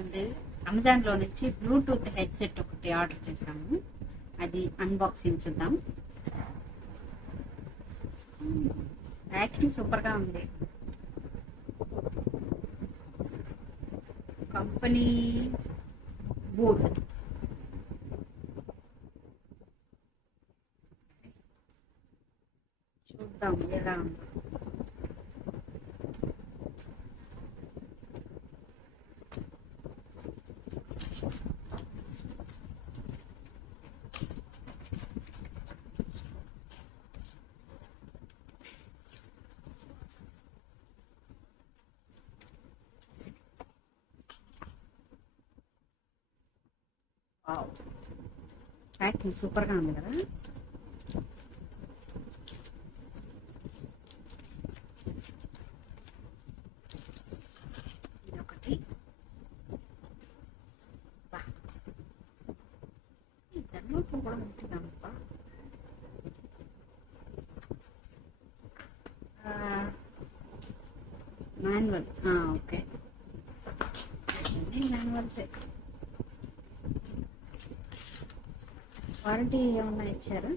வந்து అమెజాన్లో నుంచి బ్లూటూత్ హెడ్సెట్ ఒకటి ఆర్డర్ చేశాము. అది అన్బాక్సింగ్ చూద్దాం. ప్యాకింగ్ సూపర్గా ఉంది. కంపెనీ బోర్డ్ చూద్దాం ఎలా ఉందో. ప్యాకింగ్ సూపర్గా ఉంది కదా. ఇదొకటి. ఈ ధర్మోపం కూడా ఉంటుందమ్మా. మాన్యువల్. ఓకే, మాన్యువల్సే. వారంటీ ఏమన్నా ఇచ్చారా?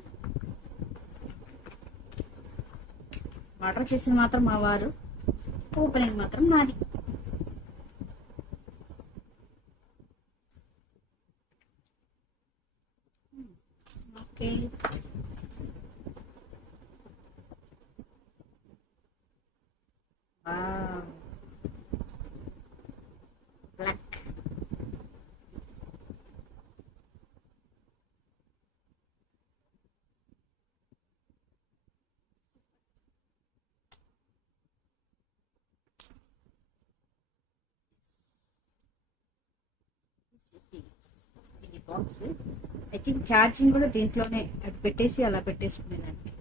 ఆర్డర్ చేసింది మాత్రం మా వారు, ఓపెనింగ్ మాత్రం నాది. Okay, black. ఇది బాక్స్. ఐ థింక్ ఛార్జింగ్ కూడా దీంట్లోనే పెట్టేసి అలా పెట్టేసుకునేదాన్ని.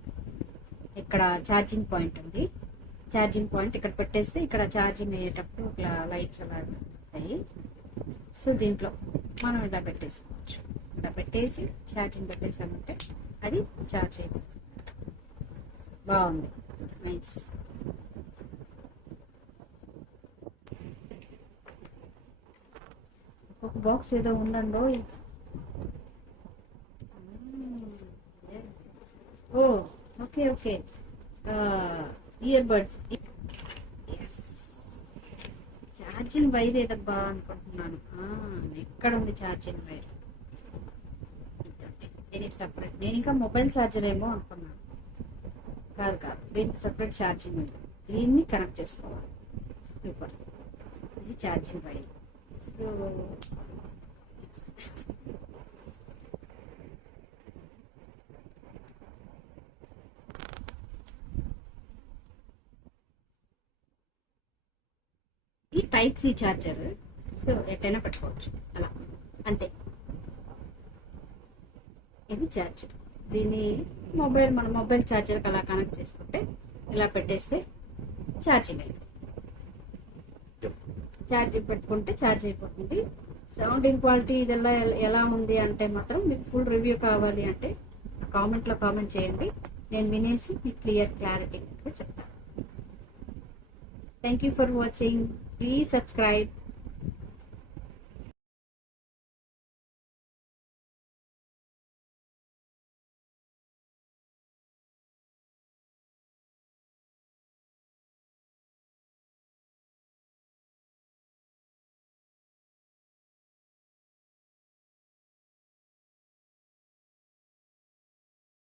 ఇక్కడ ఛార్జింగ్ పాయింట్ ఉంది. ఛార్జింగ్ పాయింట్ ఇక్కడ పెట్టేస్తే ఇక్కడ ఛార్జింగ్ అయ్యేటప్పుడు ఇట్లా లైట్స్ అలా ఉంటాయి. సో దీంట్లో మనం ఇలా పెట్టేసుకోవచ్చు. ఇలా పెట్టేసి ఛార్జింగ్ పెట్టేసామంటే అది ఛార్జ్ అయిపోతుంది. బాగుంది, నైస్. ఒక బాక్స్ ఏదో ఉందండో. Oh okay okay, ear buds. Yes, charging wire ఏదబ్బా అనుకుంటున్నాను. ఎక్కడ ఉంది ఛార్జింగ్ వైర్? దీనికి సపరేట్. నేను ఇంకా మొబైల్ ఛార్జర్ ఏమో అనుకున్నాను. కాదు కాదు, దీనికి సపరేట్ ఛార్జింగ్ ఉంది. దీన్ని కనెక్ట్ చేసుకోవాలి. సూపర్, ఇది ఛార్జింగ్ వైర్. సో ఈ టైప్ సి ఛార్జర్. సో ఎట్టైనా పెట్టుకోవచ్చు అలా, అంతే. ఇది ఛార్జర్. దీన్ని మన మొబైల్ ఛార్జర్కి అలా కనెక్ట్ చేసుకుంటే ఇలా పెట్టేస్తే ఛార్జింగ్ అయిపోతుంది. ఛార్జింగ్ పెట్టుకుంటే ఛార్జ్ అయిపోతుంది. సౌండింగ్ క్వాలిటీ ఇదెల్లా ఎలా ఉంది అంటే మాత్రం మీకు ఫుల్ రివ్యూ కావాలి అంటే కామెంట్లో కామెంట్ చేయండి. నేను వినేసి మీకు క్లారిటీ చెప్తాను. Thank you for watching. Please subscribe.